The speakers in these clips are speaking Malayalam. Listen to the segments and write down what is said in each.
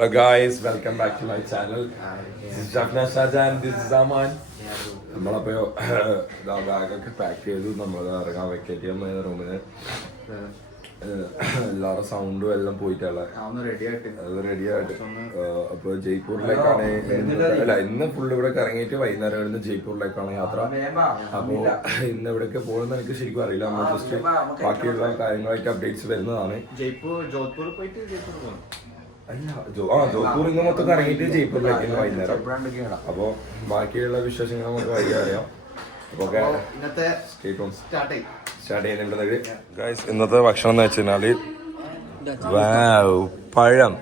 Hello guys, welcome back to my channel. This is Jafna Shahja and this is Aman. നമ്മളപ്പോൾ ബാഗൊക്കെ പാക്ക് ചെയ്തു നമ്മൾ ഇറങ്ങാൻ വെക്കേറ്റ് ചെയ്യാൻ റൂമിന് എല്ലാവരുടെ സൗണ്ടും എല്ലാം പോയിട്ടുള്ള അത് റെഡിയായിട്ട് അപ്പോൾ ജയ്പൂരിലേക്കാണ് അല്ല ഇന്ന് ഫുള്ള് ഇവിടെ കറങ്ങിയിട്ട് വൈകുന്നേരം വരുന്ന ജയ്പൂരിലേക്കാണ് യാത്ര. അപ്പോൾ ഇന്ന് ഇവിടേക്ക് പോകുന്നത് എനിക്ക് ശരിക്കും അറിയില്ല. നമ്മൾ ജസ്റ്റ് ബാക്കിയുള്ള കാര്യങ്ങളായിട്ട് അപ്ഡേറ്റ്സ് വരുന്നതാണ്. ജോധ്പൂർ പോയിട്ട് ജയ്പൂർ പോകും. ജോധ്പൂർ ഇന്ന് മൊത്തം കറങ്ങിയിട്ട് ജയ്പൂരിലേക്ക് വൈകുന്നേരം. അപ്പൊ ബാക്കിയുള്ള വിശേഷങ്ങൾ നമുക്ക് വൈകി അറിയാം. ഇന്നത്തെ ഭക്ഷണം എന്ന് വെച്ചാല് പഴം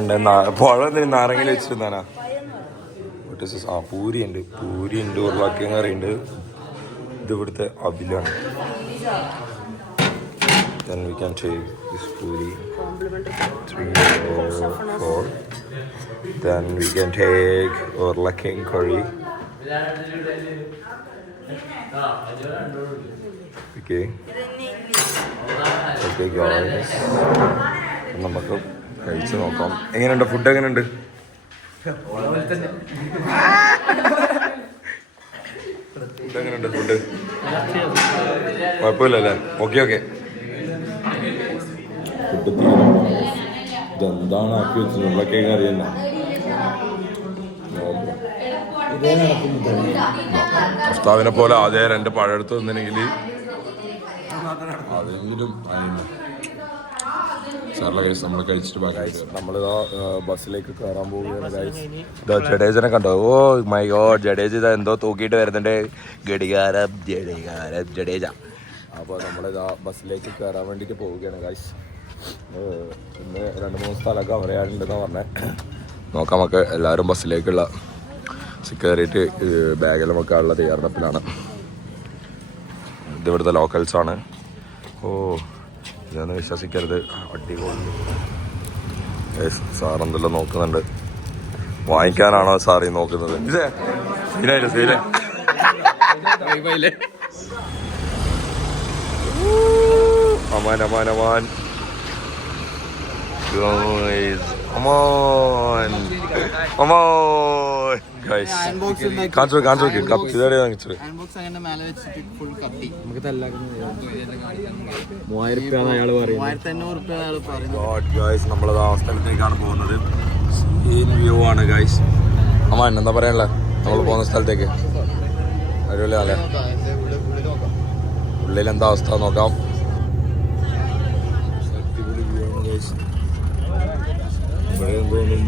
ഉണ്ട്. പഴം നാരങ്ങയിൽ വെച്ചിരുന്നാനാ. പൂരി ഉണ്ട് ഉരുളക്കിഴങ്ങ് കറിയുണ്ട്. ഇത് ഇവിടുത്തെ അവിലാണ്. Then we can take this puri, 3 or 4. Then we can take urlaking curry. Okay. Okay guys. നമുക്ക് കഴിച്ച് നോക്കാം. എങ്ങനെയുണ്ട് ഫുഡ്? എങ്ങനെയുണ്ട്? ഫുഡ് കുഴപ്പമില്ലല്ലേ? ഓക്കെ ഇതെന്താണ് ആക്കി വെച്ചത്? ഉരുളക്കിഴങ്ങ് അറിയണ്ട. ഉസ്താദിനെ പോലെ ആദ്യം 2 പഴം എടുത്ത് തന്നില്ലെങ്കിൽ അതെങ്കിലും സാറിലെ കേസ് നമ്മൾ കഴിച്ചിട്ട് ബാക്കി നമ്മളിതാ ബസ്സിലേക്ക് കയറാൻ പോവുകയാണ് ഗൈസ്. ഇതാ ജഡേജനെ കണ്ടോ? ഓ മൈ ഗോഡ്, ജഡേജ ഇതാ എന്തോ തൂക്കിയിട്ട് വരുന്നുണ്ട്. ജഡേജ. അപ്പോൾ നമ്മളിതാ ബസ്സിലേക്ക് കയറാൻ വേണ്ടിയിട്ട് പോവുകയാണ് ഗൈസ്. ഇന്ന് 2-3 സ്ഥലമൊക്കെ കവർ ചെയ്യാനുണ്ടെന്നാണ് പറഞ്ഞത്. നോക്കാം. നമുക്ക് എല്ലാവരും ബസ്സിലേക്കുള്ള കയറിയിട്ട് ബാഗെല്ലാം ഒക്കെ ഉള്ള തയ്യാറെടുപ്പിലാണ്. ഇത് ഇവിടുത്തെ ലോക്കൽസാണ്. ഓ ഇതൊന്നും വിശ്വസിക്കരുത്. അടിപൊളി. സാറെന്തെല്ലാം നോക്കുന്നുണ്ട്. വാങ്ങിക്കാനാണോ സാറി നോക്കുന്നത്? സീനായില്ലേ? Amman guys, come on guys. കാണിച്ചു കപ്പ് ഇതേ കാണിച്ചു. 3000 നമ്മളത് ആ സ്ഥലത്തേക്കാണ് പോകുന്നത്. സീൻ വ്യൂ ആണ് ഗൈസ്. അമ്മാൻ എന്താ പറയാനുള്ളത് നമ്മൾ പോകുന്ന സ്ഥലത്തേക്ക്? അടിപൊളി അല്ലേ? ഉള്ളിൽ എന്താ അവസ്ഥ നോക്കാം. ഇവിടെ എന്തോന്നും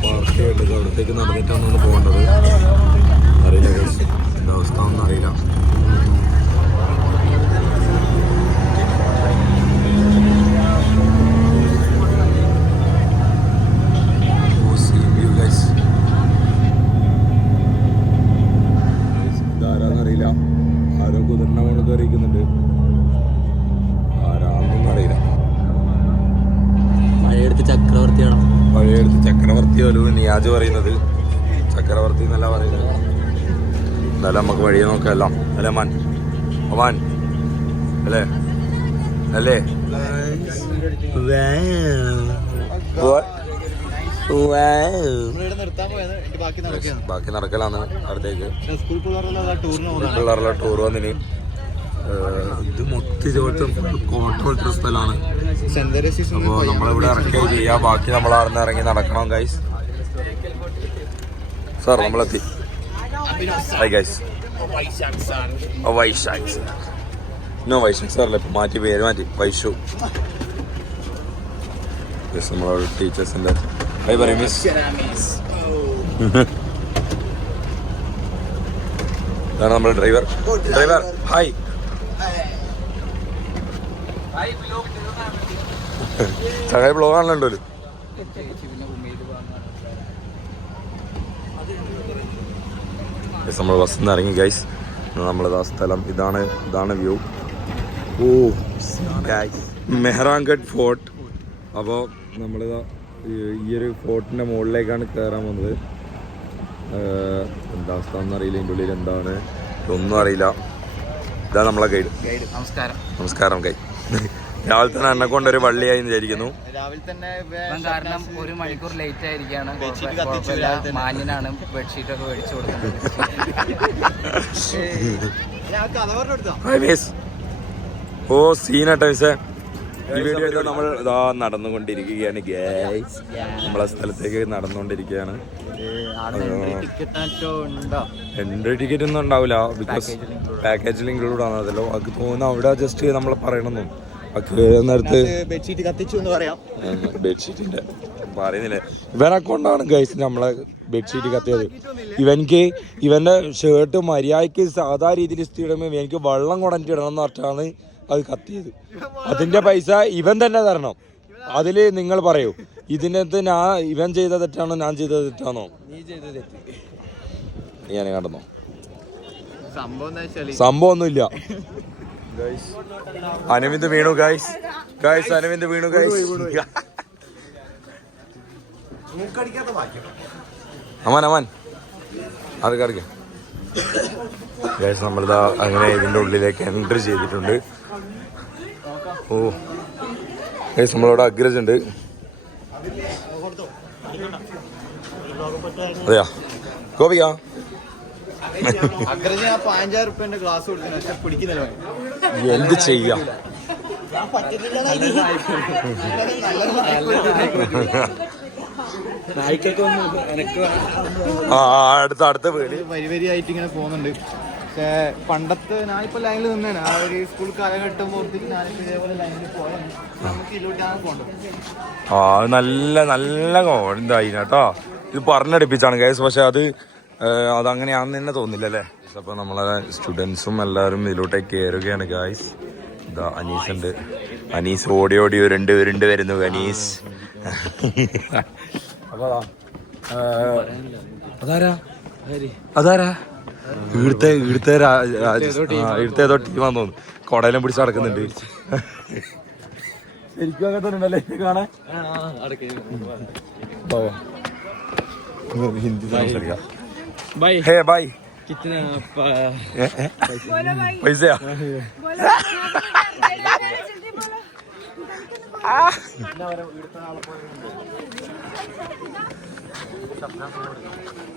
പാർക്ക് ചെയ്യേണ്ടത് അവിടത്തേക്ക് നടന്നിട്ടാണ് പോകേണ്ടത്. അറിയില്ല എൻ്റെ അവസ്ഥ ഒന്നും അറിയില്ല. ഇതാരാന്നറിയില്ല. ആരോ കുതിരണ കൊണ്ട് അറിയിക്കുന്നുണ്ട്. ആരാണെന്നൊന്നും അറിയില്ല. പഴയടുത്ത് ചക്രവർത്തി ഒരു നിയാജ് പറയുന്നത്. ചക്രവർത്തി എന്നല്ല പറയുന്നത്. എന്നാലും നമുക്ക് വഴിയെ നോക്കാമല്ലോ അല്ലേ മാൻ? ഒമാൻ അല്ലേ? ബാക്കി നടക്കലാണ് അടുത്തേക്ക്. പിള്ളേരുടെ ടൂർ വന്നിന്. ഇത് മൊത്തം ഇതുപോലത്തെ കോട്ട പോലത്തെ സ്ഥലമാണ്. അപ്പോൾ നമ്മളിവിടെ ഇറക്കുകയും ചെയ്യാം. ബാക്കി നമ്മൾ അവിടെ നിന്ന് ഇറങ്ങി നടക്കണം ഗൈസ്. സാർ നമ്മളെത്തി. Hi guys. വൈശാഖ് സാറല്ലേ? ഇപ്പം പേര് മാറ്റി വൈഷു. നമ്മളവിടെ ടീച്ചേഴ്സിൻ്റെ ഹൈ പറയും മിസ്. ഇതാണ് നമ്മുടെ ഡ്രൈവർ. ഹായ്. ചങ്ങായി ബ്ലോഗ് ആണല്ലോ. നമ്മൾ ബസ്സിൽ നിന്ന് ഇറങ്ങി ഗൈസ്. നമ്മളിതാ സ്ഥലം ഇതാണ് വ്യൂ. ഓ മെഹ്റാൻഗഡ് ഫോർട്ട്. അപ്പോൾ നമ്മളിതാ ഈ ഒരു ഫോർട്ടിൻ്റെ മുകളിലേക്കാണ് കയറാൻ വന്നത്. എന്താ അവസ്ഥ എന്നറിയില്ല. ഇതിൻ്റെ ഉള്ളിൽ എന്താണ് ഒന്നും അറിയില്ല. ഇതാണ് നമ്മളെ ഗൈഡ്. നമസ്കാരം ഗൈഡ്. രാവിലെ തന്നെ എന്നെ കൊണ്ടൊരു വള്ളിയായി വിചാരിക്കുന്നു. രാവിലെ തന്നെ കാരണം 1 മണിക്കൂർ ലേറ്റ് ആയിരിക്കാണ്. മാന്യനാണ് ബെഡ്ഷീറ്റ് ഒക്കെ മേടിച്ചു കൊടുക്കുന്നത്. ഓ സീനാട്ടോ മിസ്സേ. ഈ വീഡിയോ നമ്മൾ ഇതാ നടന്നുകൊണ്ടിരിക്കുകയാണ് ഗൈസ്. നമ്മളെ സ്ഥലത്തേക്ക് നടന്നുകൊണ്ടിരിക്കുകയാണ്. എൻട്രി ടിക്കറ്റ് ഒന്നും ഉണ്ടാവില്ല, ബിക്കോസ് പാക്കേജിൽ ഇൻക്ലൂഡ് ആണല്ലോ. അത് തോന്നുന്നു അവിടെ ജസ്റ്റ് നമ്മളെ പറയണമെന്നും നേരത്ത് ബെഡ്ഷീറ്റ് കത്തിച്ചു എന്ന് പറയാം. ബെഡ്ഷീറ്റിന്റെ പറയുന്നില്ലേ, ഇവൻ അക്കൗണ്ടാണ് ഗൈസ് നമ്മളെ ബെഡ്ഷീറ്റ് കത്തിയത്. ഇവന്റെ ഷർട്ട് മര്യാദക്ക് സാധാ രീതിയിൽ ഇസ്തിടുമ്പോൾ എനിക്ക് വെള്ളം കൊടഞ്ഞിട്ട് ഇടണം എന്ന് പറഞ്ഞാണ് അത് കത്തിയത്. അതിന്റെ പൈസ ഇവൻ തന്നെ തരണം. അതില് നിങ്ങൾ പറയൂ, ഇതിനകത്ത് ഇവൻ ചെയ്ത തെറ്റാണോ ഞാൻ ചെയ്ത തെറ്റാണോ? നീ ചെയ്ത തെറ്റ്. ഞാൻ കണ്ടെന്നോ? സംഭവം ഒന്നുമില്ല. അനവിന്ദ് വീണു ഗൈസ്. അനവിന്ദ് വീണു ഗൈസ്. അമാൻ അടുക്ക ഗൈസ്. നമ്മളിതാ അങ്ങനെ ഇതിന്റെ ഉള്ളിലേക്ക് എൻട്രി ചെയ്തിട്ടുണ്ട്. ഓ ഗൈസ്, നമ്മളവിടെ അഗ്രജ് ഉണ്ട്. അതെയാ ഗോപിക 15,000 റുപ്യന്റെ ഗ്ലാസ് കൊടുക്കുന്ന പിടിക്കുന്നില്ല. എന്ത് ചെയ്യാ? അടുത്ത വരി വരിയായിട്ട് ഇങ്ങനെ പോകുന്നുണ്ട്. പക്ഷേ പണ്ടത്തെ ഞാനിപ്പോ ലൈനിൽ നിന്നാണ് ആ ഒരു സ്കൂൾ കാലഘട്ടം ഓർത്തിട്ട് ഞാനിപ്പോ ഇതേപോലെ ലൈനിൽ പോയാണ്. നമുക്ക് ഇതിലോട്ടാണ് പോകേണ്ടത്. നല്ല ഇതായി കേട്ടോ. ഇത് പറഞ്ഞടിപ്പിച്ചാണ് ഗൈസ്. പക്ഷെ അതങ്ങനെയാണെന്ന് തന്നെ തോന്നില്ല അല്ലേ. അപ്പൊ നമ്മളെ സ്റ്റുഡൻസും എല്ലാവരും ഇതിലോട്ടേക്ക് കയറുകയാണ് ഗൈസ്. ഇതാ അനീസ് ഉണ്ട്. അനീസ് ഓടി ഉരുണ്ട് വരുന്നു അനീസ്. അപ്പൊ അതാരാ ഇവിടുത്തെ ഏതോ ടീമാന്ന് തോന്നുന്നു. കൊടയിലും പിടിച്ച് നടക്കുന്നുണ്ട്. ശരിക്കും അങ്ങനെ തന്നെ ഉണ്ടല്ലേ കാണാൻ. ഹിന്ദി സംസാരിക്കാം. ഹേ ബൈ പൈസയാ?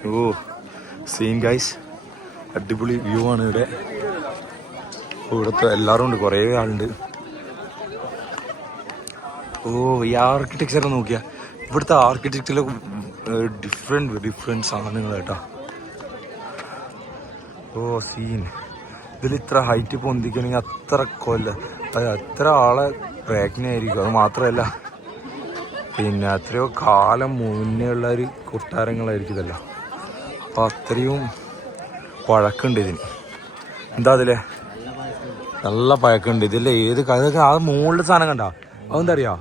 ഓ സീൻ ഗൈസ്, അടിപൊളി വ്യൂ ആണ് ഇവിടെ. ഇവിടുത്തെ എല്ലാവരും ഉണ്ട്, കുറേ ആളുണ്ട്. ഓ ഈ ആർക്കിടെക്ചർ നോക്കിയാ, ഇവിടുത്തെ ആർക്കിടെക്ചറിൽ ഡിഫറെന്റ് സാധനങ്ങൾ കേട്ടോ. ഓ സീൻ. ഇതിൽ ഇത്ര ഹൈറ്റ് പൊന്തിക്കണമെങ്കിൽ അത്ര ആളെ പ്രയത്നമായിരിക്കും. അത് മാത്രമല്ല പിന്നെ എത്രയോ കാലം മുന്നേ ഉള്ള ഒരു കൊട്ടാരങ്ങളായിരിക്കും ഇതല്ല. അപ്പം അത്രയും പഴക്കമുണ്ട് ഇതിന്. എന്താ അതിലെ നല്ല പഴക്കമുണ്ട് ഇതിലെ. അതൊക്കെ ആ മുകളിൽ സാധനം കണ്ട അതെന്താ അറിയാ?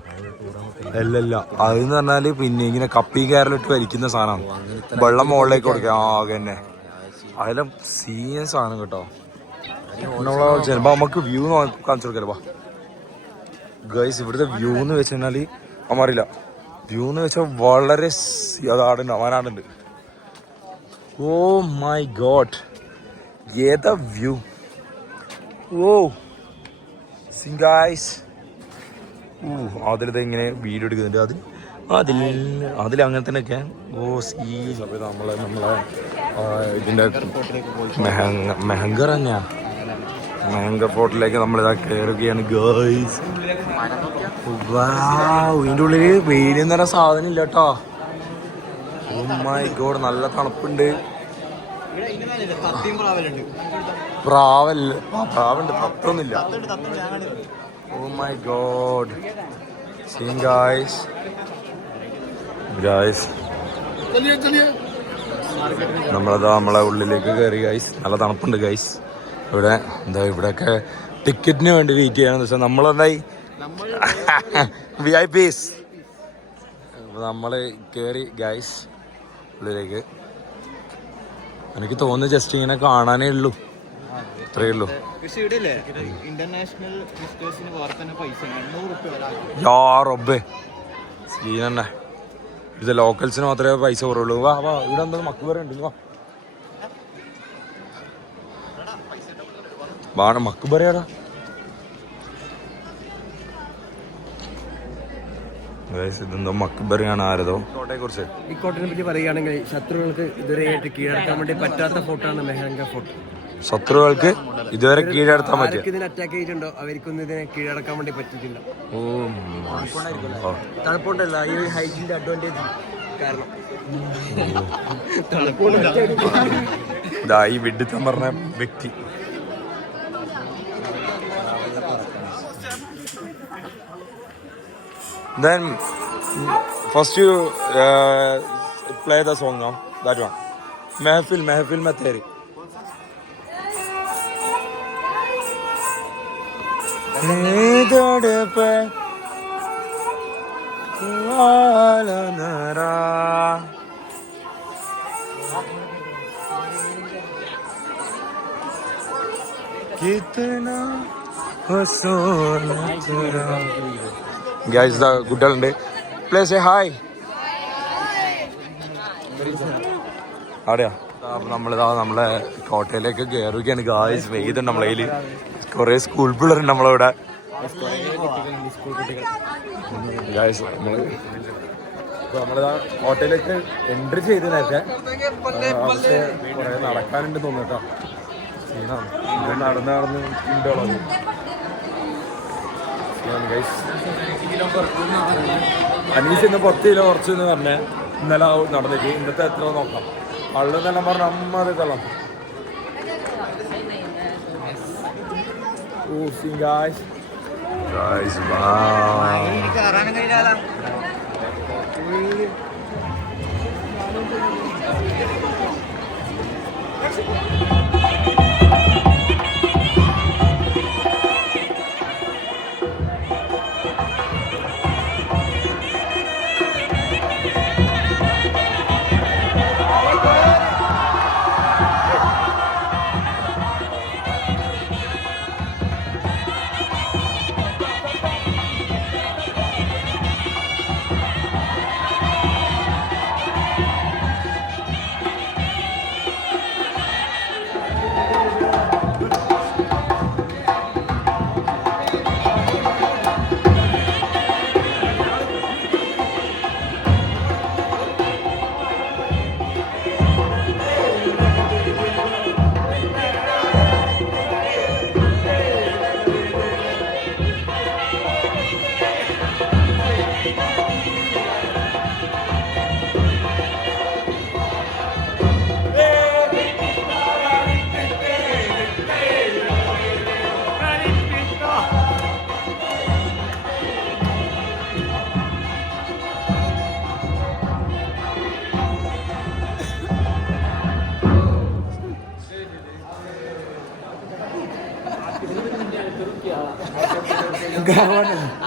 അല്ലല്ല, അതെന്ന് പറഞ്ഞാല് പിന്നെ ഇങ്ങനെ കപ്പി കയറിലിട്ട് വലിക്കുന്ന സാധനമാണ്. വെള്ളം മുകളിലേക്ക് കൊടുക്കുക. തന്നെ അതിലും സീൻ സാധനം കേട്ടോ. ചിലപ്പോ നമുക്ക് വ്യൂ കാണിച്ചു കൊടുക്കല്ലോ ഗൈസ്. ഇവിടുത്തെ വ്യൂ എന്ന് വെച്ച് കഴിഞ്ഞാല് അമ്മറിയില്ല. വ്യൂ എന്ന് വെച്ചാൽ വളരെ അവനാടുണ്ട്. ഓ മൈ ഗോഡ്, ഏതാ വ്യൂ. ഓ സീൻ ഗൈസ്. അതിലിത് ഇങ്ങനെ വീഡിയോ എടുക്കുന്നുണ്ട്. അതിൽ അങ്ങനെ തന്നെയൊക്കെ. ഓ സീൻ. അപ്പോൾ നമ്മളെ ഇതിൻ്റെ മെഹങ്കർ തന്നെയാ. മെഹങ്കർ ഫോർട്ടിലേക്ക് നമ്മളിതാ കയറുകയാണ് ഗൈസ്. ഇതിൻ്റെ ഉള്ളിൽ വെയിലും തരാൻ സാധനം ഇല്ല കേട്ടോ. ഓ മൈ ഗോഡ്, നല്ല തണുപ്പുണ്ട്. പ്രാവുണ്ട്, തത്തൊന്നുമില്ല. Oh my god, scene guys. നമ്മളെ ഉള്ളിലേക്ക് കയറി ഗൈസ്. നല്ല തണുപ്പുണ്ട് ഗൈസ്. ഇവിടെയൊക്കെ ടിക്കറ്റിന് വേണ്ടി വെയിറ്റ് ചെയ്യാന്ന് വെച്ചാൽ നമ്മളെന്തായി VIPs. നമ്മള് കയറി ഗൈസ് ഉള്ളിലേക്ക്. എനിക്ക് തോന്നുന്നു ജസ്റ്റ് ഇങ്ങനെ കാണാനേ ഉള്ളൂ, അത്രേ ഉള്ളൂ. റബ്ബേ സീൻ തന്നെ. ഇത് ലോക്കൽസിന് മാത്രമേ പൈസ കുറവുള്ളൂ. വാ ഇവിടെ എന്താ മക്കുപറ ഉണ്ട്. മക്കുപറയാടാ. ഇതെന്തോ മക്ബറിയാണ് ആരതോ കോട്ടയെ കുറിച്ച്. ഈ കോട്ടയെ പറ്റി പറയുകയാണെങ്കിൽ ശത്രുക്കൾക്ക് ഇതുവരെയായിട്ട് കീഴടക്കാൻ വേണ്ടി പറ്റാത്ത ഫോർട്ടാണ് മെഹ്റൻഗാർ ഫോർട്ട്. ശത്രുക്കൾക്ക് ഇതുവരെ കീഴടക്കാൻ പറ്റിയ ഇതിന് അറ്റാക്ക് ചെയ്തിട്ടുണ്ടോ അവർക്കൊന്നും ഇതിനെ കീഴടക്കാൻ വേണ്ടി പറ്റിയിട്ടില്ല. ഓ തണുപ്പുണ്ടല്ല ഈ ഹൈറ്റിന്റെ അഡ്വാൻറ്റേജ് കാരണം. ഇതാ ഈ വിഡിത്തം പറഞ്ഞ വ്യക്തി. Then first you play the song now. That one. Mehfil mein teri. Dode pe wala nara. Kitna husna tera. Guys, the കുട്ടികളുണ്ട്. Please say hi. അവിടെയാ നമ്മളെ കോട്ടയിലേക്ക് കയറുകയാണ്. ഗായ്സ് വെയ്തുണ്ട് നമ്മളെ കയ്യിൽ. കുറെ സ്കൂൾ പിള്ളേരുണ്ട് നമ്മളിവിടെ. ഗായ്സ് നമ്മളിതാ കോട്ടയിലേക്ക് എൻട്രി ചെയ്ത് നേരത്തെ. പക്ഷേ കുറെ നടക്കാനുണ്ട് തോന്നുന്നു കേട്ടോ. സീനാണ് നടന്ന് ഉണ്ടോളത്. അനീസ് ഇന്ന് 10 കിലോ കുറച്ചെന്ന് പറഞ്ഞേ. ഇന്നലെ നടന്നിട്ട് ഇന്നത്തെ എത്ര നോക്കാം. അള്ളെന്നെല്ലാം പറഞ്ഞ അമ്മ അത് കള്ളം.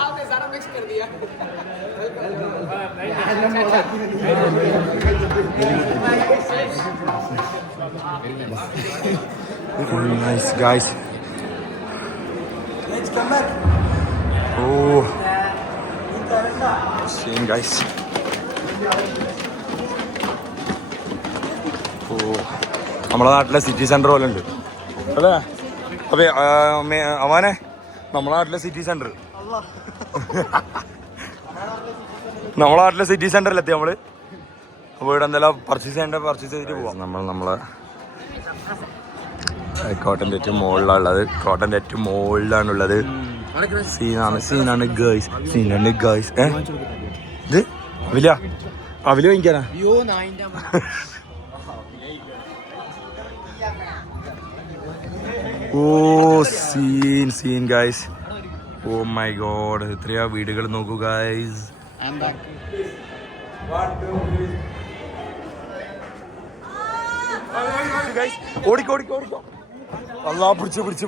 आपने सारा मिक्स कर दिया. Nice guys. Oh, seeing guys. Oh, നമ്മളെ നാട്ടിലെ സിറ്റി സെന്റർ പോലെ ഉണ്ട് അല്ലേ? അപ്പൊ അവാനെ നമ്മളെ നാട്ടിലെ സിറ്റി സെന്റർ സിറ്റി സെന്ററിലെത്തി നമ്മള്. അപ്പോൾ ഇവിടെ എന്തെല്ലാം പർച്ചേസ് ചെയ്തിട്ട് പോവാം. നമ്മളെ കോട്ടൻ്റെ ഏറ്റവും മുകളിലാണുള്ളത്. കോട്ടൻ്റെ ഏറ്റവും മുകളിലാണുള്ളത്. സീനാണ് ഗേൾസ്. ഇത് അവില വാങ്ങിക്കാനാ. Oh scene guys. Oh my god, എത്രയാ വീടുകൾ നോക്കൂ ഗൈസ്. ഓടിക്കോ അല്ലാ, പിടിച്ച് പിടിച്ച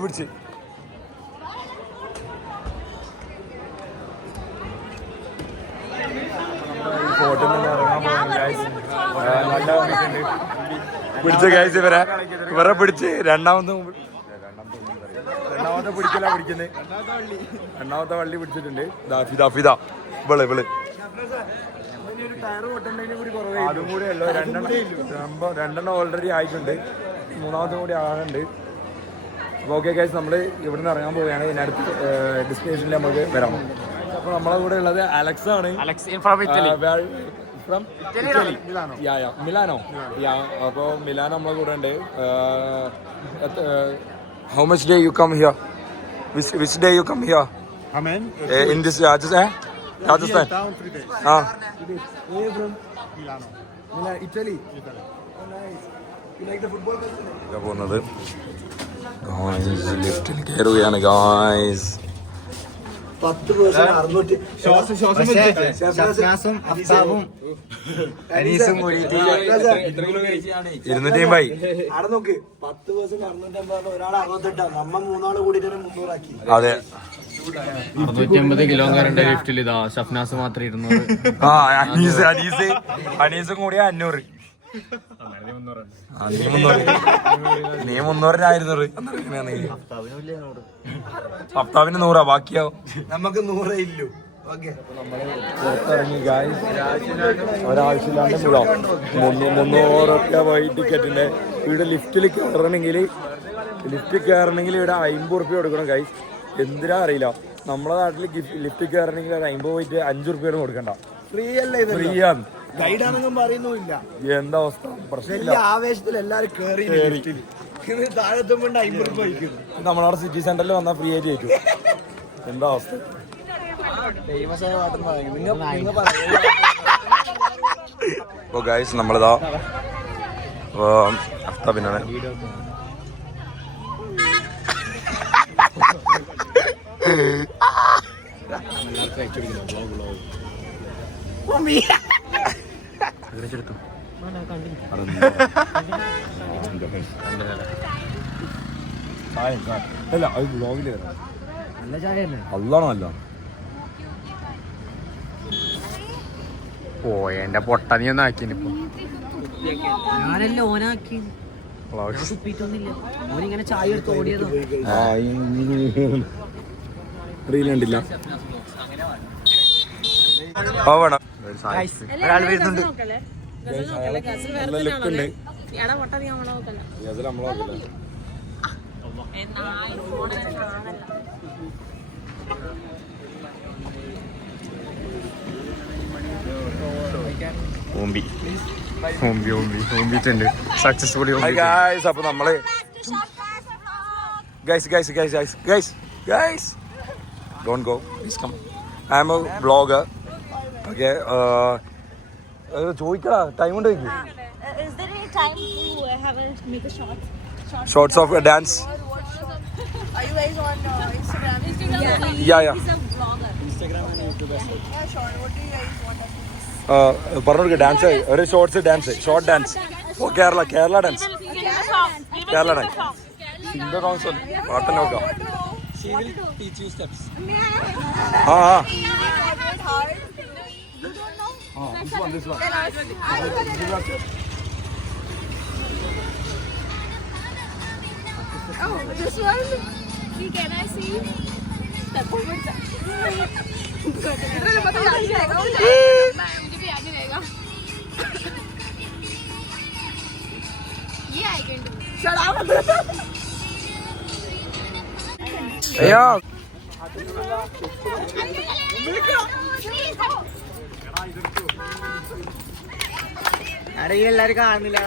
ഗൈസ്. ഇവരെ പിടിച്ച് രണ്ടാമത്തെ വള്ളി പിടിച്ചിട്ടുണ്ട്. ഇവള് അതും കൂടെ ഉള്ളു. രണ്ടെണ്ണം ഓൾറെഡി ആയിട്ടുണ്ട്. മൂന്നാമത്തെ കൂടി ആകുന്നുണ്ട്. അപ്പോൾ ഓക്കെ ഗൈസ്, നമ്മൾ ഇവിടെ നിന്ന് ഇറങ്ങാൻ പോവുകയാണ്. ഇനി അടുത്ത ഡെസ്റ്റിനേഷനിൽ നമുക്ക് വരാം. അപ്പൊ നമ്മളെ കൂടെ ഉള്ളത് അലക്സ് ആണ്. From Italy. മിലാനോ. അപ്പൊ മിലാനോ നമ്മളെ കൂടെ ഉണ്ട്. How much day you come here? Which day you come here? In this Rajasthan? Italy. പോകുന്നത് ലിഫ്റ്റിൽ കയറുകയാണ് ഗായ്സ്. ഷഫ്നാസും അഫ്താബും അനീസും കൂടിയിട്ട് 200 ആയി. അവിടെ നോക്ക് 10% 650 ഒരാൾ 68 നമ്മ 3 കൂടി 300 ആക്കി. അതെ 650 കിലോക്കാരന്റെ ലിഫ്റ്റിൽ ഇതാ ഷഫ്നാസ് മാത്രം 200. ആ അനീസും കൂടി 500. നീ 300 അഫ്താബിന് 100 ബാക്കിയാവും. നമുക്ക് 100 ഇല്ലു. പുറത്തിറങ്ങി ഗായ്സ്. ഒരാവശ്യമില്ലാണ്ട് 300 പോയി ടിക്കറ്റിന്റെ. ഇവിടെ ലിഫ്റ്റിൽ കയറണമെങ്കിൽ ഇവിടെ 50 റുപ്യ കൊടുക്കണം ഗായ്സ്. എന്തിനാ അറിയില്ല. നമ്മളെ നാട്ടിൽ ലിഫ്റ്റിൽ കയറണമെങ്കിൽ 50 പോയിട്ട് 5 റുപ്യ കൊടുക്കണ്ട. ഫ്രീ അല്ലേ ഇത്? ഫ്രീ ആണ്. ഗൈഡ് ആണെന്നും പറയുന്നില്ല. എന്താ അവസ്ഥ? പ്രശ്നമില്ല. ആവേശത്തിൽ എല്ലാരും കേറി താഴെത്തുമ്പോൾ 50 രൂപ വയ്ക്കും. നമ്മളവിടെ സിറ്റി സെന്ററിൽ വന്നാൽ ഫ്രീ ആയിട്ട് കഴിക്കും. എന്താ അവസ്ഥ? ഓ ഗൈസ് നമ്മളിതാ അഫ്താബിനാണ്. അല്ല അത് ബ്ലോഗില് അല്ലാണോ അല്ല. എന്റെ പൊട്ട നീ ഒന്ന് ആക്കിനിപ്പോ. ഞാനല്ല ഓനാക്കി ഓനിങ്ങനെ ചായ എടുത്ത് ഓടിയതോ. റീലുണ്ടില്ല. ഓ വേണം. ഒരാൾ വരുന്നുണ്ട്. നല്ല ലുക്ക് ഉണ്ട്. സക്സസ്ഫുള്ളി. അപ്പൊ നമ്മള് guys don't go, please come. I am a vlogger. Okay, ചോദിക്കടാ, ടൈം ഉണ്ട്. Is there any time to make a short? Shots of a dance. Are you guys on Instagram? Yeah. He's a vlogger. Instagram and YouTube. Yeah, sure. What do you guys want us to do? പറഞ്ഞു ഡാൻസ്. ഒരു shorts dance, short dance. Oh Kerala dance. Kerala dance. Singer songs പാട്ട് നോക്കാം. She will teach you steps. ആ This one. Oh, this one? Can I see? मुझे भी याद नहीं रहेगा. ये I can do. Shut up. അയ്യോ അടങ്ങി എല്ലാരും കാണുന്നില്ല.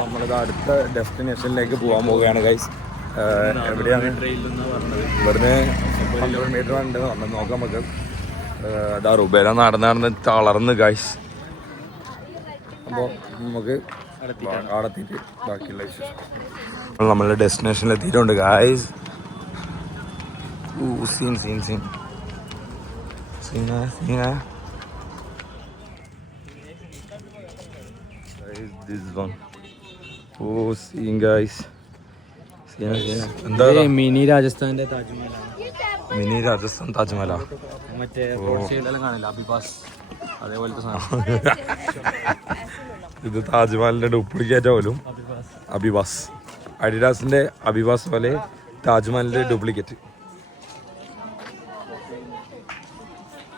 നമ്മളിത് അടുത്ത ഡെസ്റ്റിനേഷനിലേക്ക് പോകാൻ പോവുകയാണ് ഗൈസ്. എവിടെയാണ്? ഇവിടുന്ന് 100 മീറ്റർ ഉണ്ട്. നമ്മൾ നോക്കാം നമുക്ക്. അതാ റുബേല നടന്ന് തളർന്ന് ഗൈസ്. അപ്പോൾ നമുക്ക് അവിടെ എത്തിയിട്ട് ബാക്കിയുള്ള വിശേഷം. നമ്മളുടെ ഡെസ്റ്റിനേഷനിൽ എത്തിയിട്ടുണ്ട് guys. Scene this one. Oh, seeing guys. എന്താ മിനി രാജസ്ഥാന്റെ താജ്മഹൽ. മിനി രാജസ്ഥാൻ താജ്മഹൽ. മറ്റേ റോഡ് സൈഡിലെല്ലാം കാണില്ല അബിബാസ്, അതേപോലത്തെ സാധനം. ഇത് താജ്മഹലിന്റെ ഡ്യൂപ്ലിക്കേറ്റ് പോലും. അബിബാസ്, അഡിഡാസിന്റെ അബിബാസ് പോലെ താജ്മഹലിന്റെ ഡ്യൂപ്ലിക്കേറ്റ്.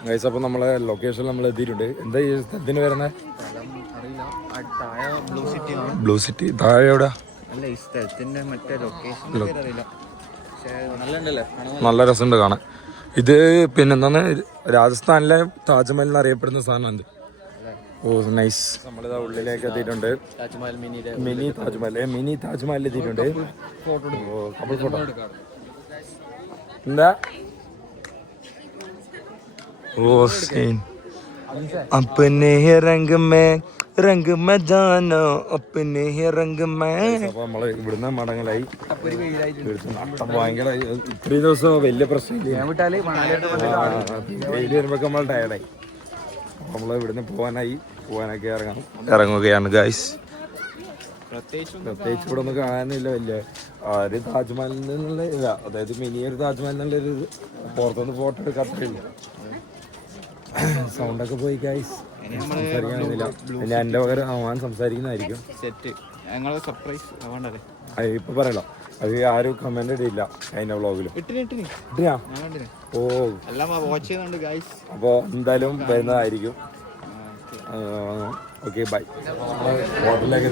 ഗൈസ് അപ്പോൾ നമ്മളെ ലൊക്കേഷൻ നമ്മൾ എത്തിയിട്ടുണ്ട്. എന്താ ഈ സ്ഥലത്തിന് വരുന്നത്? ബ്ലൂ സിറ്റി താഴെ എവിടെ? അല്ല ഈ സ്ഥലത്തിന്റെ മറ്റേ ലൊക്കേഷൻ അറിയില്ല, പക്ഷേ നല്ല ഉണ്ടല്ലേ നല്ല രസമുണ്ട് കാണാൻ. ഇത് പിന്നെന്താണ് രാജസ്ഥാനിലെ താജ്മഹൽ എന്നറിയപ്പെടുന്ന സാധനമുണ്ട്. ഓ നൈസ്. നമ്മളിതാ ഉള്ളിലേക്ക് എത്തിയിട്ടുണ്ട്. മിനി താജ്മഹൽ എത്തിയിട്ടുണ്ട്. കപ്പിൾ ഫോട്ടോ എന്താ? ഓ സീൻ अपने रंग में जानो अपने रंग में. അപ്പൊ നമ്മള് ഇവിടുന്ന് മടങ്ങലായി. ഭയങ്കര ഇത്രയും ദിവസം വലിയ പ്രശ്നമില്ല, വെയിൽ വരുമ്പോ നമ്മൾ ടയർഡായി. അപ്പൊ നമ്മള് ഇവിടുന്ന് പോവാനൊക്കെ ഇറങ്ങുകയാണ് ഗൈസ്. പ്രത്യേകിച്ച് ഇവിടെ ഒന്നും കാണാനില്ല വലിയ ഒരു താജ്മഹൽ എന്നുള്ള ഇല്ല, അതായത് മിനിയൊരു താജ്മഹൽ എന്നുള്ളൊരു പുറത്തുനിന്ന് ഫോട്ടോ എടുക്കാത്തേ ഇല്ല. സൗണ്ടൊക്കെ പോയി ഗൈസ്, സംസാരിക്കാനൊന്നുമില്ല. ഞാൻ എൻ്റെ പകരം അവൻ സംസാരിക്കുന്നതായിരിക്കും. സെറ്റ് ഞങ്ങൾ സർപ്രൈസ് വേണ്ടല്ലേ ഇപ്പൊ പറയല്ലോ, അത് ആരും കമന്റ് ഇടില്ല അതിന്റെ വ്ളോഗിലും. ഇട്ടിനാ? ഓ എല്ലാം വാച്ച് ചെയ്യുന്നുണ്ട് ഗൈസ്. അപ്പൊ എന്തായാലും വരുന്നതായിരിക്കും. Okay bye. ഹോട്ടലിലേക്ക്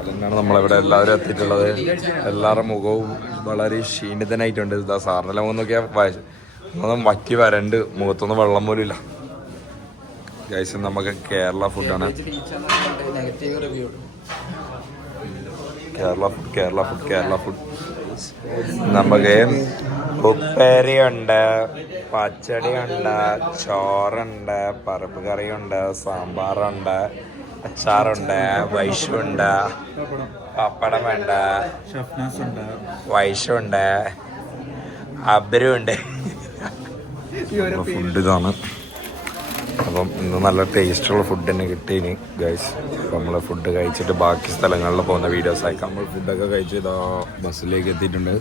വലന്നാണ് നമ്മളിവിടെ എല്ലാവരും എത്തിയിട്ടുള്ളത്. എല്ലാവരുടെ മുഖവും വളരെ ക്ഷീണിതനായിട്ടുണ്ട്. ഇതാ സാറിനെല്ലാം ഒന്നൊക്കെയാ ഒന്നും വറ്റി വരണ്ട്, മുഖത്തൊന്നും വെള്ളം പോലും ഇല്ല ഗൈസ്. നമുക്ക് കേരള ഫുഡാണ്. കേരള ഫുഡ് നമുക്ക് ഉപ്പേരിയുണ്ട്, പച്ചടിയുണ്ട്, ചോറുണ്ട്, പരിപ്പ് കറിയുണ്ട്, സാമ്പാറുണ്ട്, അച്ചാറുണ്ട്, വൈഷുണ്ട്, പപ്പടമുണ്ട്, വൈഷുണ്ട്, അബരുണ്ട്. ഫുഡ് ഇതാണ്. അപ്പം ഇന്ന് നല്ല ടേസ്റ്റുള്ള ഫുഡ് തന്നെ കിട്ടീനി ഗൈസ്. അപ്പം നമ്മൾ ഫുഡ് കഴിച്ചിട്ട് ബാക്കി സ്ഥലങ്ങളിൽ പോകുന്ന വീഡിയോസ് ആയിക്കാം. നമ്മൾ ഫുഡൊക്കെ കഴിച്ച് ഇതാ ബസ്സിലേക്ക് എത്തിയിട്ടുണ്ട്.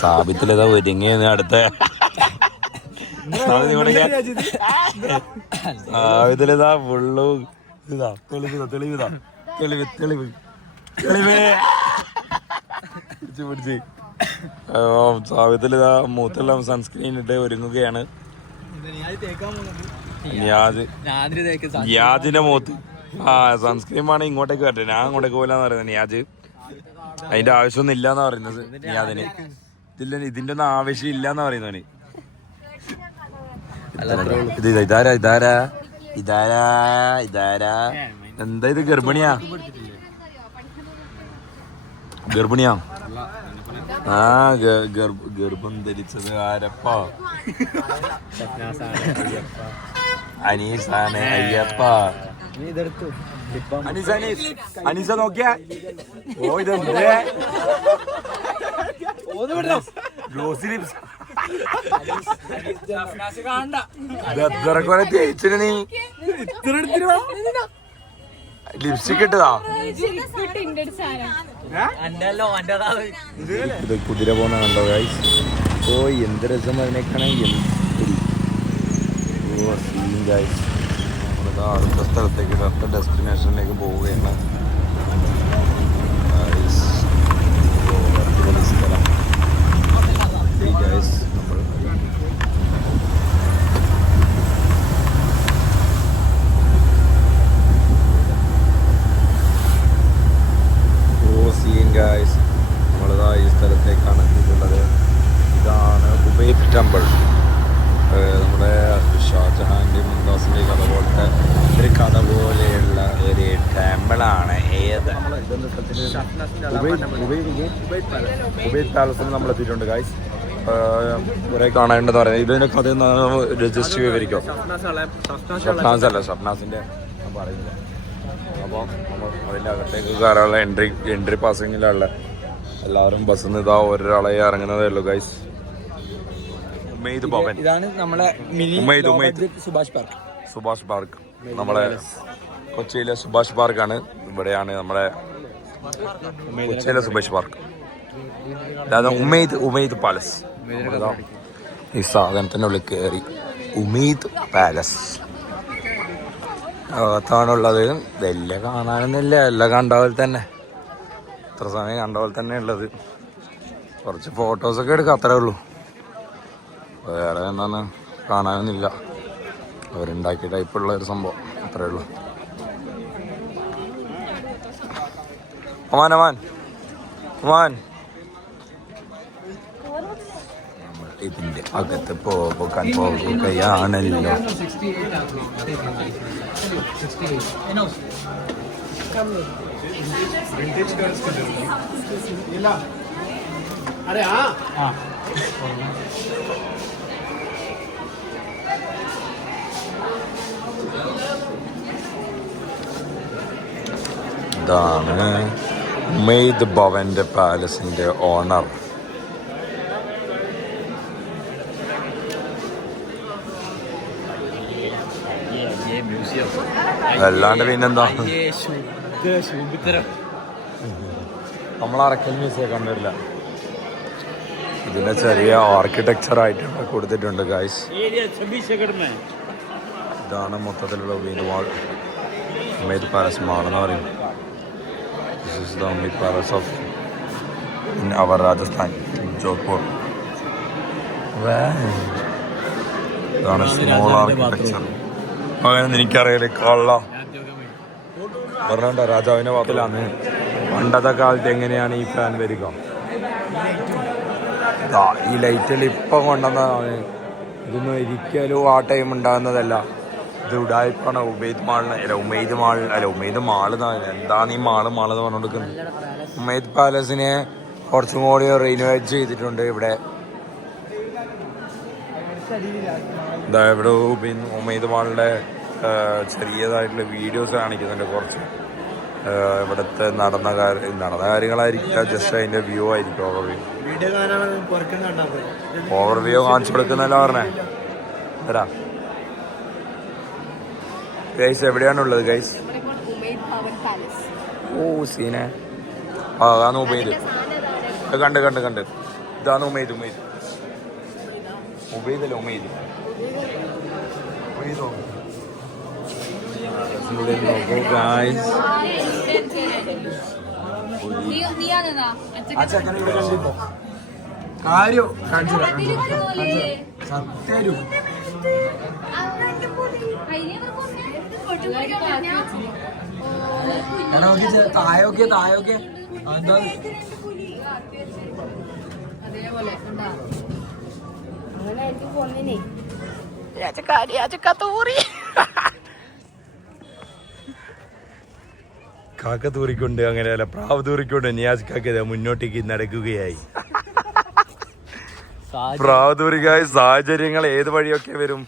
സാബിത്തിലിതാ ഒരുങ്ങിയത് അടുത്ത സാബിത്തിലിതാ ഫുള്ളു ഇതാ തെളിവിതാ പിടിച്ച് സാബിത്തിലിതാ മൂത്തെല്ലാം സൺസ്ക്രീൻ ഇട്ട് ഒരുങ്ങുകയാണ്. നിയാജിന്റെ മുഖത്ത് സൺസ്ക്രീമാണ് ഇങ്ങോട്ടേക്ക് വരട്ടെ, ഞാൻ അങ്ങോട്ടേക്ക് പോലെന്ന് പറയുന്നത്. നിയാജ് അതിന്റെ ആവശ്യമൊന്നും ഇല്ലാന്നാ പറയുന്നത് നിയാദിന്. ഇതിന്റെ ഒന്നും ആവശ്യം ഇല്ലാന്നാ പറയുന്നവന്. ഇതാരാ എന്താ ഇത്? ഗർഭിണിയാ? ആ ഗർഭം ധരിച്ചത് ആരപ്പാ? അനീസാണ്. അയ്യപ്പ അനീസ നോക്കിയാ? ഓ ഇതെന്ത് തേച്ചിന് നീ ലിപ്സ്റ്റിക് ഇട്ടതാ? ഇത് കുതിര പോണ കണ്ടോ ഗൈസ്? ഓ എന്ത് രസം അതിനേക്കാണ്. ഗൈസ് നമ്മളിതാ അടുത്ത സ്ഥലത്തേക്ക്, അടുത്ത ഡെസ്റ്റിനേഷനിലേക്ക് പോവുകയാണ്. സ്ഥലം ഗൈസ്. നമ്മൾ ഗൈസ് നമ്മളിതാ ഈ സ്ഥലത്തേക്കാണ് എത്തിയിട്ടുള്ളത്. ഇതാണ് ഉബൈദ് ടെമ്പിൾ. നമ്മുടെ ഷാജഹാൻ്റെ മുംതാസിൻ്റെ കഥ പോലത്തെ ഒരു കഥ പോലെയുള്ള ഒരു ടെമ്പിളാണ്. ഏത് ഉബൈദ് പാലസിൽ നമ്മൾ എത്തിയിട്ടുണ്ട് ഗൈസ്. കുറെ കാണാനുണ്ടെന്ന് പറയുന്നത്. ഇതിൻ്റെ കഥ ജസ്റ്റ് വിവരിക്കോ? ഷഫ്നാസിൻ്റെ പറയുന്നത്. അപ്പോൾ നമ്മൾ അതിൻ്റെ അകത്തേക്ക് കയറാനുള്ള എൻട്രി പാസിങ്ങിലുള്ള എല്ലാവരും ബസ്സിൽ നിന്ന് ഇതാ ഒരാളെ ഇറങ്ങുന്നതേ ഉള്ളൂ ഗൈസ്. ഉമൈദ് ഭവൻ, ഇതാണ് നമ്മളെ സുഭാഷ് പാർക്ക്. നമ്മളെ കൊച്ചിയിലെ സുഭാഷ് പാർക്കാണ്. ഇവിടെയാണ് നമ്മുടെ കൊച്ചിയിലെ സുഭാഷ് പാർക്ക്. അതായത് ഉമൈദ് പാലസ്. ഈ സാധനത്തിൻ്റെ ഉള്ളിൽ കയറി ഉമൈദ് പാലസ് അകത്താണുള്ളത്. വലിയ കാണാനൊന്നുമില്ല, എല്ലാം കണ്ട പോലെ തന്നെ, ഇത്ര സമയം കണ്ട പോലെ തന്നെ ഉള്ളത്. കുറച്ച് ഫോട്ടോസൊക്കെ എടുക്കാം, അത്രേ ഉള്ളൂ. വേറെ എന്താണ് കാണാനൊന്നുമില്ല. അവരുണ്ടാക്കിയ ടൈപ്പുള്ള ഒരു സംഭവം അത്രേ ഉള്ളൂ. ഒമാൻ ഒമാൻ ഒമാൻ നമ്മൾ ഇതിൻ്റെ അകത്ത് പോകാൻ പോകുകയാണല്ലോ. ഇതാണ് ഉമൈദ് ഭവന്റെ പാലസിന്റെ ഓണർ. അല്ലാണ്ട് പിന്നെന്താ, നമ്മളറക്കൽ മ്യൂസിയം കണ്ടില്ല. ഇതിനെ ചെറിയ ആർക്കിടെക്ചർ ആയിട്ട് കൊടുത്തിട്ടുണ്ട് ഗൈസ്. ഇതാണ് മൊത്തത്തിലുള്ള Umaid mall, Umaid palace mall എന്ന് പറയും. This is the Umaid Palace of in our Rajasthan, in Jodhpur. ഇതാണ് സ്മോൾ ആർക്കിടെക്ചർ. അങ്ങനെ എനിക്കറിയില്ല, കള്ള പറഞ്ഞോണ്ട രാജാവിന്റെ വാക്കിലാണ്. പണ്ടത്തെ കാലത്ത് എങ്ങനെയാണ് ഈ ഫാൻ വരിക? ഈ ലൈറ്റിൽ ഇപ്പം കൊണ്ടുവന്നതാണ്. ഇതൊന്നും ഒരിക്കലും ആ ടൈം ഉണ്ടാകുന്നതല്ല. ഇത് ഉഡായിപ്പാണ്. ഉമൈദ് മാളിന് അല്ല, ഉമൈദ് മാൾ എന്താണ് ഈ മാള് എന്ന് പറഞ്ഞുകൊടുക്കുന്നത്. ഉമൈദ് പാലസിനെ കുറച്ചും കൂടി റിനോവേറ്റ് ചെയ്തിട്ടുണ്ട്. ഇവിടെ ഇവിടെ ഉമൈദ് മാളിൻ്റെ ചെറിയതായിട്ടുള്ള വീഡിയോസ് കാണിക്കുന്നുണ്ട്. കുറച്ച് ഇവിടുത്തെ നടന്ന കാര്യങ്ങളായിരിക്കില്ല, ജസ്റ്റ് അതിൻ്റെ വ്യൂ ആയിരിക്കും. ഓവർവ്യൂ കാണിച്ചു കൊടുക്കുന്നല്ല പറഞ്ഞേ. തരാ ഗൈസ്, എവിടെയാണുള്ളത് ഗൈസ്? ഓ സീനെ. അതാണ് ഉമൈദ്. കണ്ട് ഇതാണ് ഉമൈദ് അല്ല ഉമൈദ്. നോക്കൂ ഗൈസ്, തായൊക്കെ കാക്ക തൂറിക്കൊണ്ട് അങ്ങനെയല്ല, പ്രാവ് തൂറിക്കൊണ്ട് നിയാസ് കാക്ക മുന്നോട്ടേക്ക് നടക്കുകയായി. പ്രാവ് തൂറിക്കായ സാഹചര്യങ്ങൾ ഏത് വഴിയൊക്കെ വരും,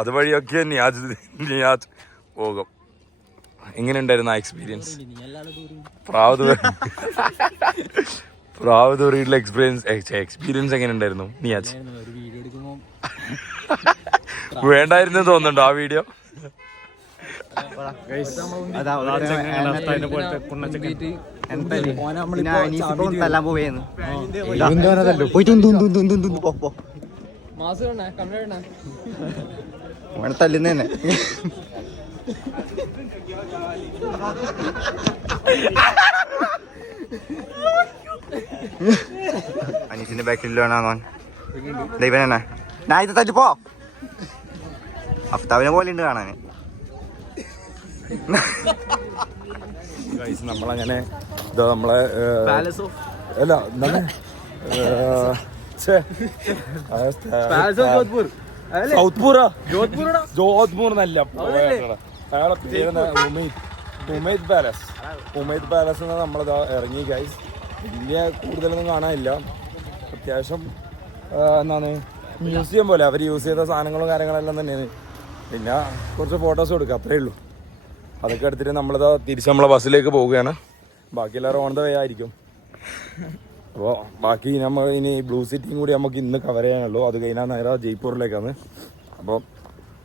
അതുവഴിയൊക്കെ നിയാസ് പോകും. എങ്ങനെയുണ്ടായിരുന്നു ആ എക്സ്പീരിയൻസ്? പ്രാവ് തൂറിയിട്ടുള്ള എക്സ്പീരിയൻസ് എങ്ങനെ ഉണ്ടായിരുന്നു നിയാസ്? വേണ്ടായിരുന്നു തോന്നുന്നുണ്ടോ ആ വീഡിയോ? തല്ലുന്നതന്നെ. അനീസിന്റെ ബാക്കിൽ ദൈവനെ ഞാൻ ഇത് തല്ലിപ്പോ അഫ്താവിനെ പോലെ ഉണ്ട് കാണാന്. നമ്മളങ്ങനെ നമ്മളെ അല്ല എന്താണ് ജോധ്പൂർ എന്നല്ല, അയാളെ പേര് ഉമൈദ് പാലസ് എന്ന് നമ്മളിതാ ഇറങ്ങി ഗൈസ്. വലിയ കൂടുതലൊന്നും കാണാനില്ല. അത്യാവശ്യം എന്താണ് മ്യൂസിയം പോലെ അവർ യൂസ് ചെയ്ത സാധനങ്ങളും കാര്യങ്ങളെല്ലാം തന്നെയാണ്. പിന്നെ കുറച്ച് ഫോട്ടോസ് കൊടുക്കുക, അത്രേ ഉള്ളൂ. അതൊക്കെ എടുത്തിട്ട് നമ്മളിതാ തിരിച്ച് നമ്മളെ ബസ്സിലേക്ക് പോവുകയാണ്. ബാക്കി എല്ലാവരും ഓൺ ദ വേ ആയിരിക്കും. അപ്പോൾ ബാക്കി നമ്മൾ ഇനി ബ്ലൂ സിറ്റിയും കൂടി നമുക്ക് ഇന്ന് കവർ ചെയ്യാനുള്ളൂ. അത് കഴിഞ്ഞാൽ നേരെ ജയ്പൂരിലേക്കാണ്. അപ്പോൾ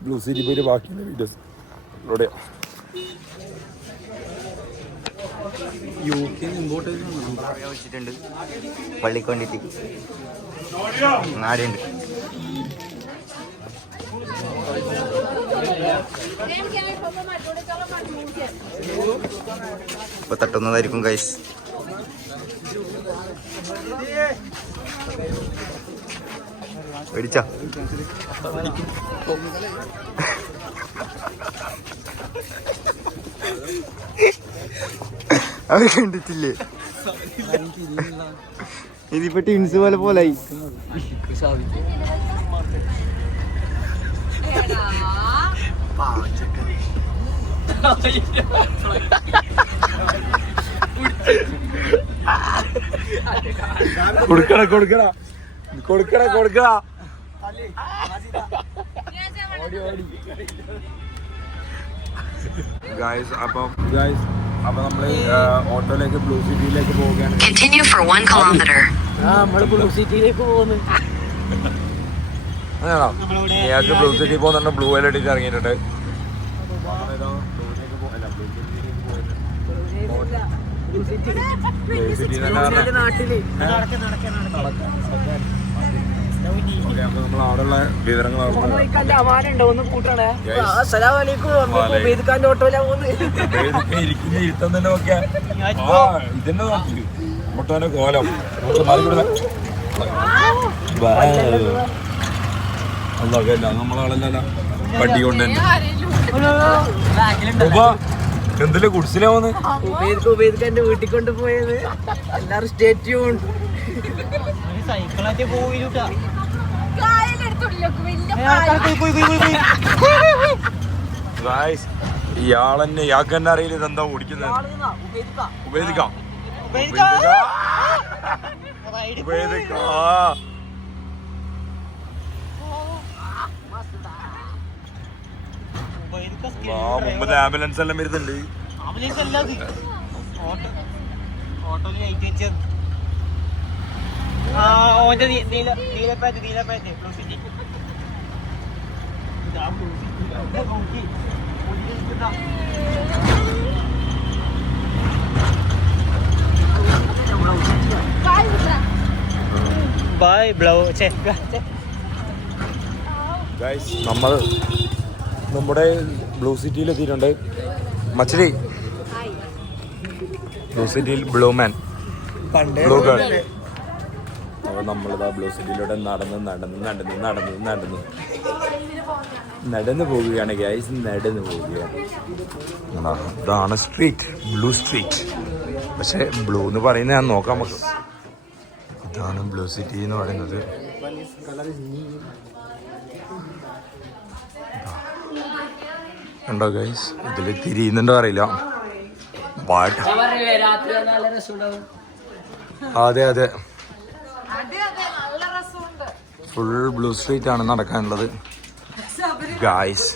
ബ്ലൂ സിറ്റി പോയിട്ട് ബാക്കിയുള്ള വീഡിയോസ് ഇവിടെ വെച്ചിട്ടുണ്ട്. പള്ളിക്ക് വേണ്ടിയിട്ട് നാടുണ്ട്. ഇപ്പൊ തട്ടുന്നതായിരിക്കും ഗൈസ്. മേടിച്ച അത് കണ്ടിട്ടില്ലേ? ഇതിപ്പോ ടിൻസ് പോലെ പോലായി. കൊടുക്കണ കൊടുക്കണ കൊടുക്കണ കൊടുക്കണ. ഗായ്സ് അപ്പൊ നമ്മള് ഓട്ടോയിലേക്ക് ബ്ലൂ സിറ്റിയിലേക്ക് പോവുകയാണ്. Continue for 1 kilometer. നമ്മള് ബ്ലൂ സിറ്റിയിലേക്ക് പോകുന്നു. നേരത്തെ ബ്ലൂ സിറ്റി പോകുന്നുണ്ട്. ബ്ലൂ വെയിലടിച്ച് ഇറങ്ങിയിട്ടുണ്ട്. നമ്മൾ അവിടെയുള്ള വിവരങ്ങൾ ഇരുത്തം തന്നെ നോക്കിയാ ഇതിന്റെ നോക്കി മുട്ടാന്റെ കോലം നമ്മളാളല്ല പട്ടി കൊണ്ട് തന്നെ എന്തിലെ കുടിച്ചിലാ വന്ന് എന്റെ വീട്ടിൽ കൊണ്ടുപോയത് എല്ലാരും സ്റ്റേറ്റ് ട്യൂൺ. സൈക്കിളായിട്ട് പോയിട്ടാ ഇയാളെന്നെ ഇയാൾക്ക് തന്നെ അറിയില്ല ഇതെന്താ ഓടിക്കുന്നത്. ഉപയോഗിക്കാം മുമ്പ് ആംബുലൻസ് എല്ലാം വരുന്നുണ്ട്. നമ്മൾ നമ്മുടെ ബ്ലൂ സിറ്റിയിൽ എത്തിയിട്ടുണ്ട്. മച്ചലി ബ്ലൂ സിറ്റിയിൽ ബ്ലൂ മാൻ ബ്ലൂ ഗേൾ. അപ്പോൾ നമ്മളിതാ ബ്ലൂ സിറ്റിയിലൂടെ നടന്നു പോവുകയാണ് ഗൈസ്. നടന്നു പോവുകയാണ്. ഇതാണ് സ്ട്രീറ്റ്, ബ്ലൂ സ്ട്രീറ്റ്. പക്ഷെ ബ്ലൂ എന്ന് പറയുന്നത് ഞാൻ നോക്കാം നമുക്ക്. ഇതാണ് ബ്ലൂ സിറ്റി എന്ന് പറയുന്നത്. ഉണ്ടോ ഗൈസ്? ഇതിൽ തിരിയുന്നുണ്ടോ അറിയില്ല. അതെ അതെ, ഫുൾ ബ്ലൂ സ്ട്രീറ്റ് ആണ് നടക്കാനുള്ളത് ഗൈസ്.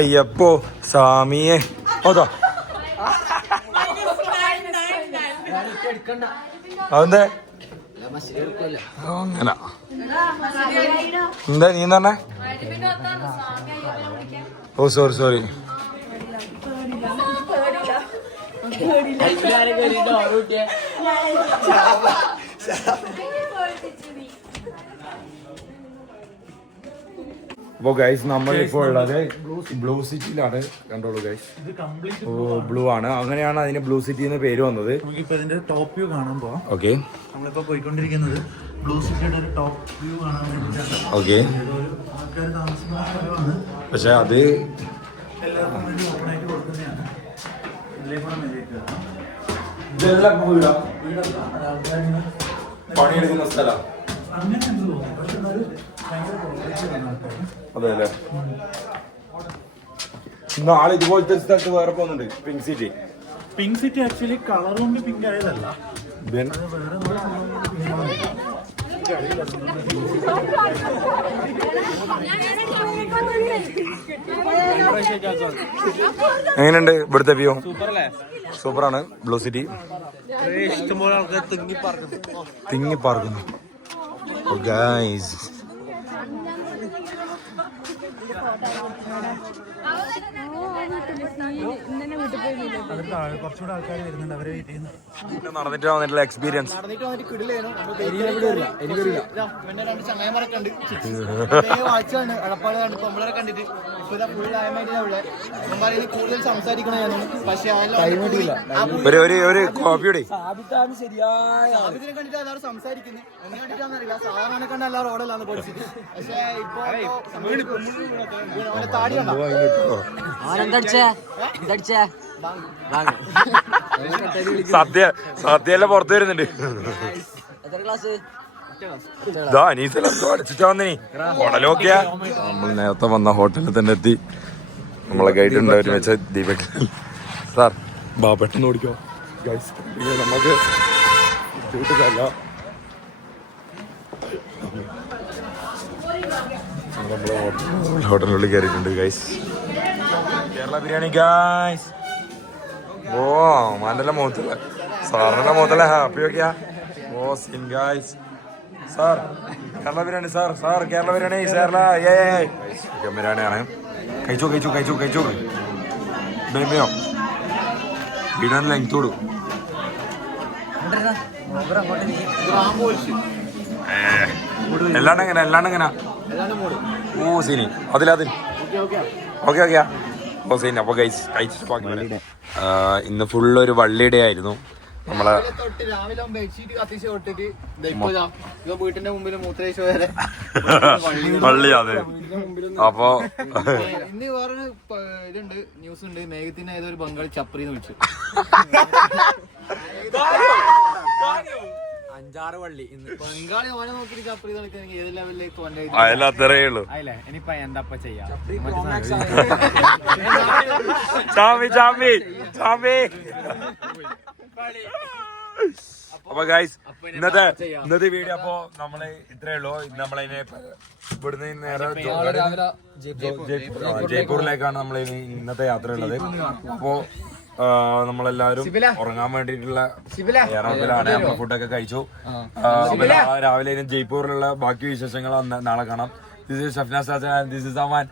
അയ്യപ്പോ സാമിയെ അതാ അതെന്തേ അങ്ങനെ എന്താ നീ പറഞ്ഞേ? ഓ സോറി. അപ്പോൾ ഗൈസ് നമ്മൾ ഇപ്പോൾ ഉള്ളത് ബ്ലൂ സിറ്റിയിലാണ്. കണ്ടോളൂ ഗൈസ്, ബ്ലൂ ആണ്. അങ്ങനെയാണ് അതിന് ബ്ലൂ സിറ്റി എന്ന് പേര് വന്നത്. ഇതിന്റെ ടോപ്പ് വ്യൂ കാണാൻ പോവാം. ഓക്കെ, നമ്മളിപ്പോ പോയിക്കൊണ്ടിരിക്കുന്നത് ബ്ലൂ സിറ്റിയുടെ ഒരു ടോപ്പ് വ്യൂ കാണാൻ വേണ്ടിയിട്ടാണ്. ഓക്കെ, ആൾക്കാർ താമസിക്കുന്ന സ്ഥലമാണ്. പക്ഷെ അത് എല്ലാവർക്കും വേണ്ടി ഓപ്പൺ ആയിട്ട് കൊടുക്കുന്നതാണ്. ഇതിലേക്കൂടെ മേലേക്ക് പണിയെടുക്കുന്ന സ്ഥലം അങ്ങനെ എന്ത് തോന്നുന്നു. പക്ഷെ ഒരു ഭയങ്കര പ്രോഗ്രസ് ആൾക്കാർ. അതെ അല്ലേ? നാളെ ഇതുപോലത്തെ സ്ഥലത്ത് വേറെ പോകുന്നുണ്ട്, pink city. Pink city actually colour കൊണ്ട് പിങ്ക് ആയതല്ല. എങ്ങനെയുണ്ട് ഇവിടുത്തെ വ്യൂ? സൂപ്പറാണ്. ബ്ലൂ സിറ്റി ഇഷ്ടംപോലെ ആൾക്കാർ തിങ്ങി പാർക്കുന്നു. ഗൈസ് കുറച്ചുകൂടെ ആൾക്കാർ വരുന്നുണ്ട്, അവരെ വെയിറ്റ് ചെയ്യുന്നു. നടന്നിട്ട് വന്നിട്ടുള്ള എക്സ്പീരിയൻസ് ചങ്ങായിമാരൊക്കെ ഉണ്ട്. വാച്ചാണ് എളപ്പാട് നമ്മളെ കണ്ടിട്ട് കൂടുതൽ സംസാരിക്കണതാണ്. പക്ഷെ ഒരു കോപ്പിയുടെ സാബിത്തിനെ കണ്ടിട്ട് എല്ലാവരും സംസാരിക്കുന്നു. എന്നെ കണ്ടിട്ടാന്നറിയില്ല, സാധാരണ കണ്ട എല്ലാവരും ഓടലാണ് പഠിച്ചിട്ട്. പക്ഷെ ഇപ്പൊ താടി സദ്യയെല്ലാം പുറത്തു വരുന്നുണ്ട്. ഹോട്ടലൊക്കെയാ നമ്മൾ നേരത്തെ വന്ന ഹോട്ടലിൽ തന്നെ എത്തി. നമ്മളെ ഗൈഡ് ഉണ്ടാവും വെച്ച ദീപക് സാർ പെട്ടെന്ന് ഓടിക്കോ നമുക്ക് കൂട്ടുകല്ല. നമ്മള് ഹോട്ടലിനുള്ളിൽ കയറിയിട്ടുണ്ട് guys. Kerala biryani guys. Oh മാൻ്റെ മുഖത്തല്ല സാറിന്റെ മുഖത്തല്ല ഹാപ്പി ഒക്കെയാ. Oh scene guys. Sir Kerala biryani sir Kerala biryani chicken ബിരിയാണിയാണ്. കഴിച്ചു ബേബിയോ ബിരിയാണി ലെങ്ത് കൊടു. എല്ലാണ്ടെങ്ങനെ ഓ സീനി അതിലതിൽ ഓക്കെ ഓ സീനി. അപ്പൊ ഗൈസ് കഴിച്ചിട്ട് ഇന്ന് ഫുള്ളൊരു വള്ളിയുടെ ആയിരുന്നു. നമ്മളെ തൊട്ട് രാവിലെ ബെഡ്ഷീറ്റ് കത്തിച്ച് തൊട്ടിട്ട് വീട്ടിന്റെ മുമ്പിൽ മൂത്രേശ് വരെ വള്ളി. അതെ അപ്പൊ ഇന്ന് വേറൊരു ഇതുണ്ട്, ന്യൂസ് ഉണ്ട്. മേഘത്തിന് ഏതൊരു ബംഗാളി ചപ്രീന്ന് വിളിച്ചു. 5-6 വള്ളി ബംഗാളി ഓനെ നോക്കിട്ട് ചപ്രീ കളിക്കാണെങ്കിൽ ഏത് ലെവലിലേക്ക് പോകണ്ടേ? അത്രേ ഉള്ളൂ. അല്ലേ ഇനിയിപ്പോ എന്താ ചെയ്യാ? ചാമ്പി. അപ്പൊ ഗൈസ് ഇന്നത്തെ വീഡിയോ അപ്പൊ നമ്മള് ഇത്രേ ഉള്ളൂ. നമ്മളതിനെ ഇവിടുന്ന് നേരെ ജയ്പൂരിലേക്കാണ് നമ്മൾ ഇന്നത്തെ യാത്ര ഉള്ളത്. അപ്പോ നമ്മളെല്ലാരും ഉറങ്ങാൻ വേണ്ടിയിട്ടുള്ള തയ്യാറെടുപ്പിലാണ്. നമ്മൾ ഫുഡൊക്കെ കഴിച്ചു. രാവിലെ ജയ്പൂരിലുള്ള ബാക്കി വിശേഷങ്ങൾ നാളെ കാണാം. This is Shafnaz this is Aman.